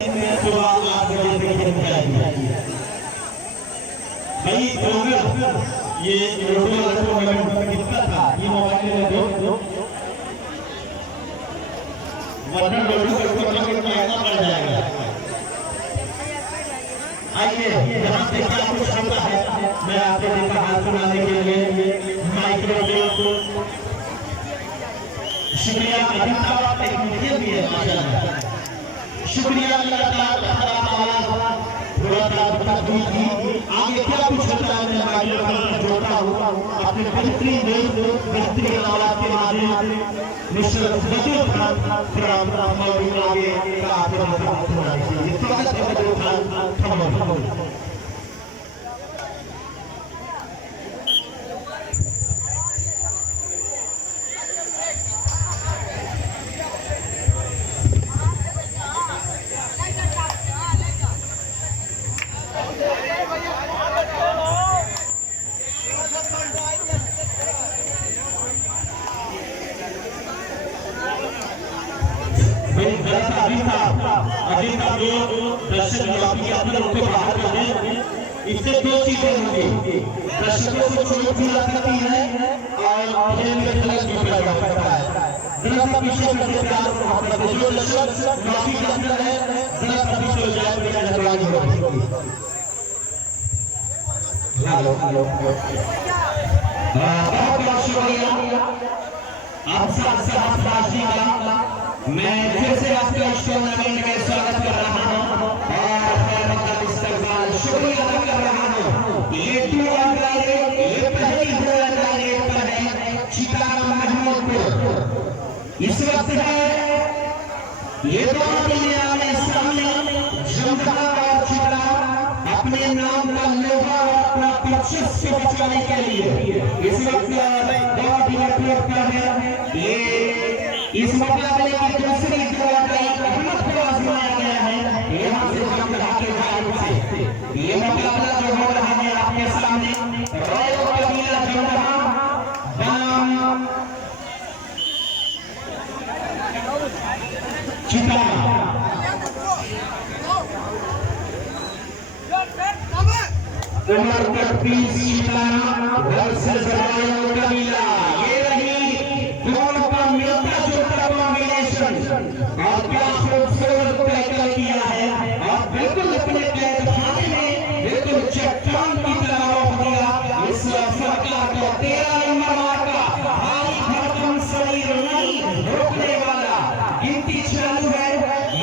भाई ये कितना था ये मोबाइल दो वरना पड़ जाएगा। आइए यहाँ से क्या कुछ होता है मैं आपको देखा हाथ सुनाने के लिए माइक्रोवेव शुक्रिया टेक्नीशियन भी है माशाल्लाह शुक्रिया लगातार आगे क्या कुछ होता है मैं माइक्रोवेव जोड़ता हूँ अपने बेहतरीन आवाज के माध्यम मिस्टर बदरुल खान आगे का स्वागत है बदरुल खान अभी का जो दर्शक के अपने लोग को बाहर कर रहे हैं इससे दो चीजें होंगी दर्शकों को चोट भी लग सकती है और खेल में झलक भी पड़ सकता है। जरा सा पीछे करके प्यार और मोहब्बत जो दर्शक काफी के अंदर है जरा सा पीछे हो जाए मेरी मेहरबानी होगी। हेलो हेलो बहुत बहुत शुक्रिया आप सबसे हाथबाजी का मैं फिर से आपके इस टूर्नामेंट में स्वागत कर रहा हूं और इस्तकबाल शुक्रिया अदा कर रहा हूं। ये पहली पर है चितारा महमूदपुर इस वक्त है ये दोनों टीमें आने सामने जमखा और चितारा अपने नाम का लोहा और अपना वर्चस्व बचाने के लिए इस वक्त दोनों टीमें प्रयत्न है ये इस मुकाबले की दूसरी अहमद को आजमाया गया है यहाँ से जमखा के हाथ से ये मुकाबला जो हो रहा है आपके सामने रॉयल कबीला जमखा बनाम चितारा उमर तकबीर चितारा वर्सेस रॉयल कबीला ये रही दोनों का मिलता जुलता कॉम्बिनेशन और क्या खूबसूरत टैकल किया है और बिल्कुल अपने कैदखाने में बिल्कुल चट्टान की तरह रोक दिया इस सरकार को 13 नंबर मार्का भारी भरकम शरीर नहीं रोकने वाला गिनती चालू है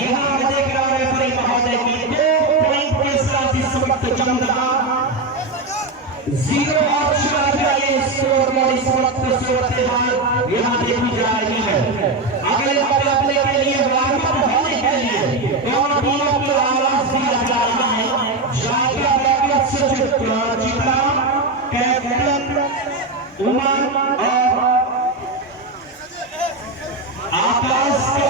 यहाँ देख रहा है रेफरी महोदय की 2 पॉइंट के साथ इस वक्त जमखा 0 और स्कोर में इस वक्त सूरत हाल यहाँ देखी जा रही है। अगले मुकाबले के लिए वार्म अप होने के लिए दोनों टीमों को आवाज दिया जा रहा है जायका बैकअप से चितारा कैप्टन उमर और आकाश के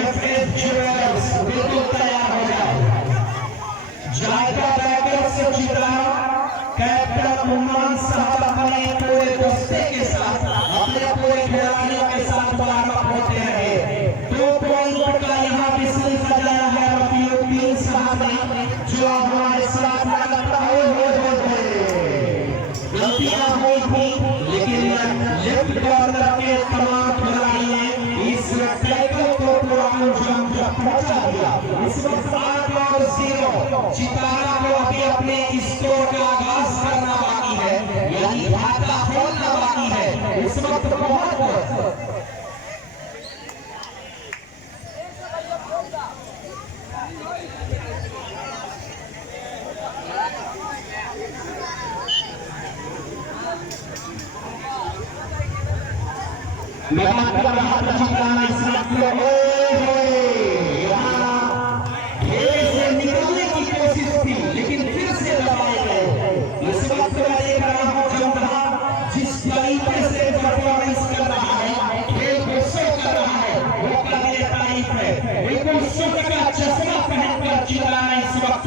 एफएफ ज्वेलर्स बिल्कुल तैयार हो जाए जायका बैकअप से चितारा कैप्टन उमर साहब अपने पूरे दस्ते के साथ अपने पूरे खिलाड़ियों के साथ वार्म अप होते हैं 2 पॉइंट का यहाँ विशेष सजाया है रफीउद्दीन साहब ने जो हमारे साथ लगता है गलतियां हुई थी लेकिन लेफ्ट कॉर्नर के तमाम खिलाड़ी ने इस टैकल को पूरा अंजाम पहुंचा दिया। इस वक्त 8 और 0 चितारा को अभी अपने स्कोर का आगाज करना बाकी है यानी खाता खोलना बाकी है इस वक्त बहुत मैं बात कर रहा था चितारा इस वक्त खेल से निकलने की कोशिश थी लेकिन फिर से दबाए गए इस वक्त मैं देख रहा हूं जमखा जिस तरीके से परफॉर्मेंस कर रहा है खेल को शो कर रहा है वो काबिल तारीफ है बिल्कुल सुख का चश्मा पहनकर चितारा इस वक्त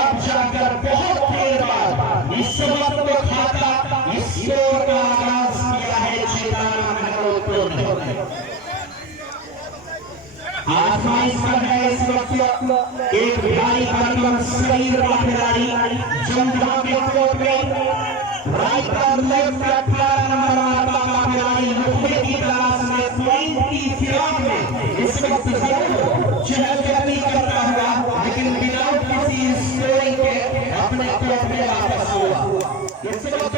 अब जाकर बहुत देर बाद इस वक्त खाता स्कोर का आगाज किया है चितारा महमूदपुर ने आजमाइश पर है इस वक्त एक भारी भरकम शरीर का खिलाड़ी जमजमा के कोर्ट में राइट और लेफ्ट 18 नंबर मार्का का खिलाड़ी लुफे की तलाश में पॉइंट की फिराक में इस वक्त चहलकदमी करता हुआ लेकिन विदाउट किसी स्कोरिंग के अपने कोर्ट में वापस हुआ। इस वक्त 03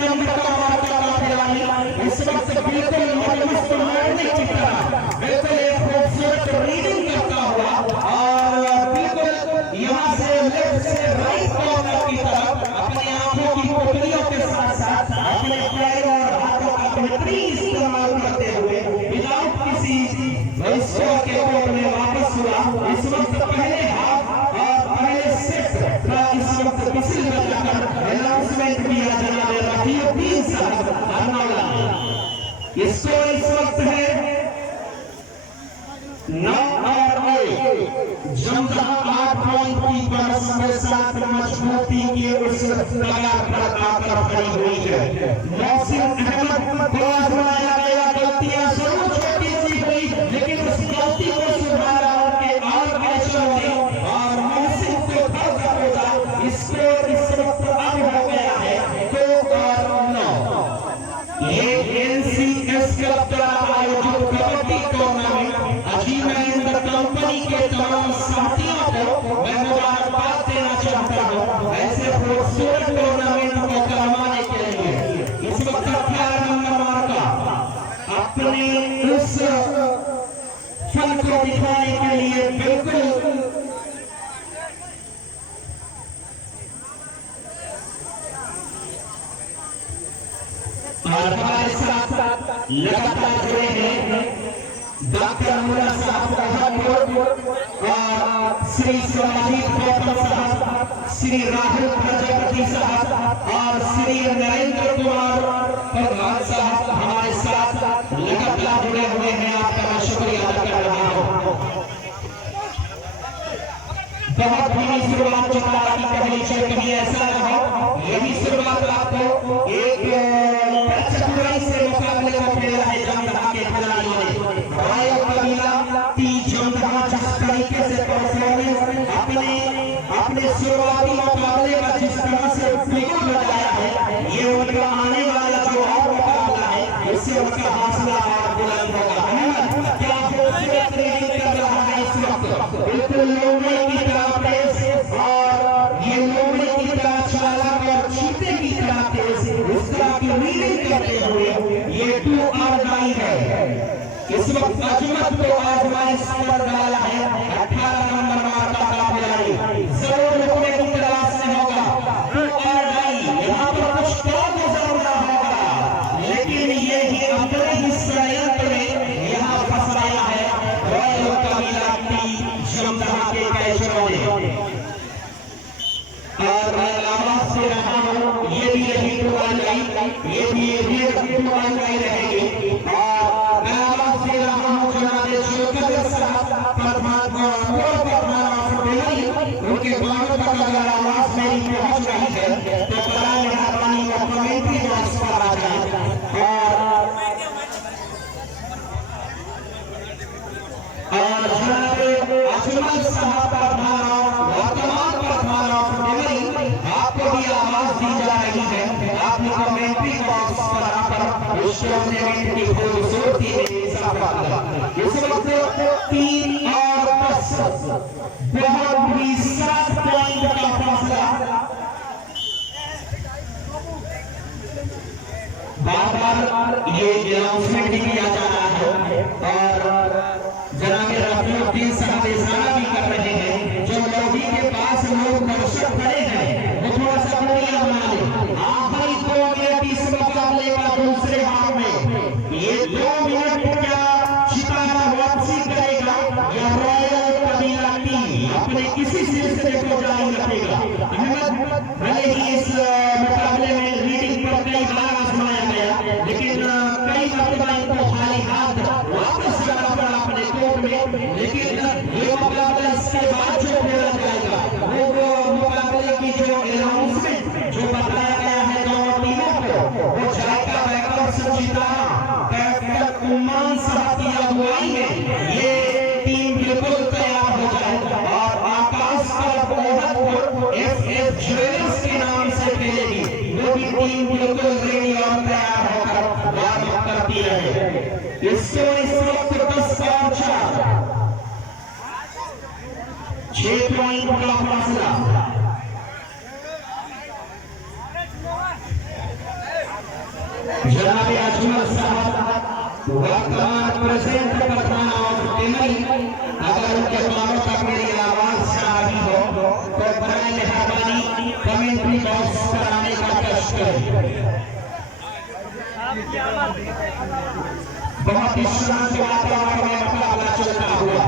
नंबर का मार्का का खिलाड़ी इस वक्त बिल्कुल मस्त मारने की तरह बिल्कुल एक खूबसूरत रीडिंग करता हुआ और बिल्कुल यहाँ से लेफ्ट से राइट कॉर्नर की तरफ अपनी आंखों की पुतलियों के साथ साथ अपने पैर और हाथों का बेहतरीन इस्तेमाल करते हुए विदाउट किसी स्कोर के कोर्ट में वापस हुआ। इस वक्त पहले हाफ और पहले सेट का इस वक्त विसिल बजाकर अनाउंसमेंट किया जनाब रफीउद्दीन साहब अरनौला। स्कोर इस वक्त है 9 और 1। जमजमा 8 पॉइंट की बरस के साथ मजबूती की उस कगार पर आकर खड़ी हुई है। मौसिम अहमद को आजमाया गया, गलतियां जरूर छोटी सी हुई लेकिन उस गलती को सुधारा उनके और मैचों ने और मौसिम को फर्क होगा। स्कोर इस वक्त अब हो गया है 2 और 9। ये एनसीएस क्लब द्वारा आयोजित कबड्डी टूर्नामेंट अचीवमेंट कंपनी के तमाम साथियों को मैं मुबारकबाद देना चाहता हूं ऐसे खूबसूरत टूर्नामेंट को करवाने के लिए। इस वक्त 18 नंबर मार्का अपने उस फन को दिखाने के लिए बिल्कुल और हमारे साथ लगातार जुड़े हैं डॉक्टर मुला साहब और श्री सोनाजीत गौतम साहब, श्री राहुल प्रजापति साहब और श्री नरेंद्र कुमार प्रधान साहब हमारे साथ लगातार जुड़े हुए हैं। आपका मैं शुक्रिया अदा कर रहा हूँ। बहुत धीमी शुरुआत चुका की पहली चल कभी ऐसा रहा यही शुरुआत आपको एक चतुराई से मुकाबले में खेला है जमजमा के खिलाड़ियों ने। रॉयल कबीला टी जमजमा जिस तरीके से परफॉर्मेंस अपने शुरुआती मुकाबले का जिस तरह से बिल्कुल लगाया है ये उनका आने वाला जो और मुकाबला है इससे उनका हौसला और बुलंद होगा। क्या खूबसूरत ट्रेनिंग कर रहा है इस वक्त बिल्कुल लोमड़ी की तरह तेज और ये लोमड़ी की तरह चालाक और चीते की तरह तेज इस तरह की रीडिंग करते हुए ये 2 और 9 है। इस वक्त अजमत को आजमाइश पर डाला है 18 नंबर मार्का का खिलाड़ी जरूर रुकने की तलाश में होगा। 2 और 9 यहाँ पर कुछ कम जरूर होगा लेकिन ये ही अपने ही संयंत्र में यहाँ फंसाया है रॉयल कबीला टी जमजमा के कैचरों ने। और मैं आवाज से रहा हूँ ये भी यही 2 और 9 ये भी 2 और 9 रहेगी। और मैं आवाज से रहा हूँ जनाब शौकत साहब प्रधान उनके गाँव तक अगर आवाज मेरी पहुंच रही है तो बड़ा मेहरबानी का कमेंट्री बॉक्स पर आ जाए। और जनाब अजमल साहब प्रधान वर्तमान प्रधान आपको भी आवाज दी जा रही है। आपने कमेंट्री बॉक्स पर आकर इस टूर्नामेंट की खूबसूरती में इजाफा किया। इस वक्त 3 और 10 बहुत ही 7 पॉइंट का फासला बार बार ये अनाउंसमेंट किया जा रहा है और जनाब रफीउद्दीन साहब इशारा भी कर रहे हैं जो लॉबी के पास लोग दर्शक खड़े हैं वो थोड़ा सा दूरियां बना ले। आखिरी 2 मिनट इस मुकाबले का दूसरे हाफ में ये 2 मिनट क्या शिकारा वापसी करेगा या रॉयल कबीला टी अपने किसी सिलसिले को जारी रखेगा। अहमद भले ही इस मुकाबले में रीडिंग पर कई बार आजमाया गया लेकिन कई मरतबा इनको खाली हाथ वापस जाना पड़ा अपने कोर्ट में। लेकिन ये मुकाबला इसके बाद जो खेला जाएगा वो मुकाबले की जो अनाउंसमेंट जो बताया गया है दोनों टीमों को वो जायका बैकअप संजीदा कैप्टन उम्मान साहब की अगुवाई में टीम बिल्कुल तैयार हो जाए और आकाश का मोहनपुर एफ ज्वेलर्स के नाम से खेलेगी, वो भी टीम बिल्कुल रेडी और तैयार होकर वार्म अप करती है। इससे इस वक्त 10 और 6 पॉइंट का फासला। जनाब अजमल साहब वर्तमान प्रेजेंट प्रधान और टीमी, अगर उनके कानों तक मेरी आवाज आ रही हो तो बड़े मेहरबानी कमेंट्री बॉक्स पर आने का कष्ट करें। बहुत ही शांत वातावरण में मुकाबला चलता हुआ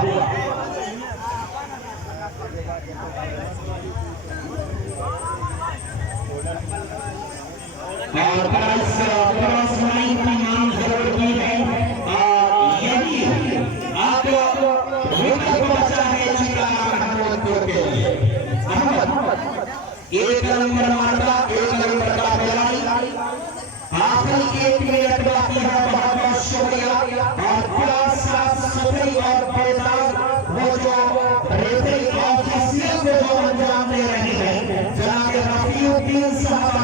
और क्रॉस लाइन की मांग जरूर की है। और यदि आप विकल्प बचा है महमूदपुर के लिए, एक नंबर मार्का, एक नंबर का खिलाड़ी, आखिरी 1 मिनट बाकी है। बहुत बहुत शुक्रिया। और पूरा साफ सुथरी और बेदाग वो जो रेफरी ऑफिसियल को जो अंजाम दे रहे हैं जनाब रफीउद्दीन साहब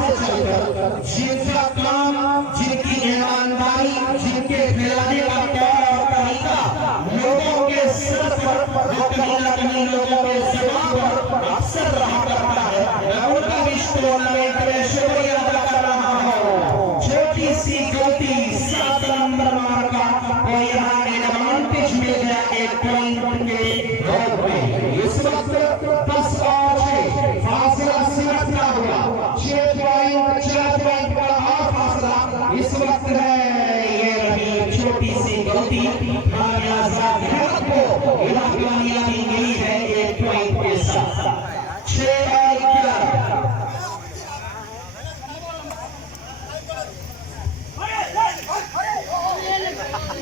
से चलकर, जिनका काम, जिनकी ईमानदारी, जिनके खिलाने का तौर और तरीका लोगों के सर पर जो कहीं ना कहीं लोगों के ज़बान पर अक्सर रहा करता है, मैं उनका भी टूर्नामेंट में शुक्रिया अदा कर रहा हूँ। छोटी सी गलती 7 नंबर मार्का को यहाँ एडवांटेज मिल गया 1 पॉइंट के रूप में। इस वक्त 10 और 6 फासला सिमटता हुआ 4 पॉइंट का और फासला इस वक्त है। ये रही छोटी सी गलती, को कामयाबी मिली है 1 पॉइंट के साथ। 6 और 11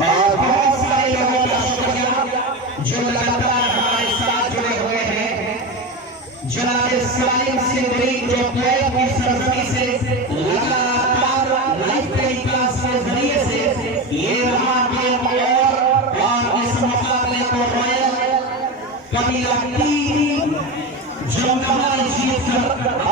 और बहुत सारे लोगों का शुक्रिया जो लगातार हमारे साथ जुड़े हुए हैं। जनाब सालिम सिंधरी जो प्लेयर की सरजमी से लगातार लाइव टेलीकास्ट के जरिए से ये रहा गेम और इस मुकाबले को रॉयल कबीला टीम जमना जीत कर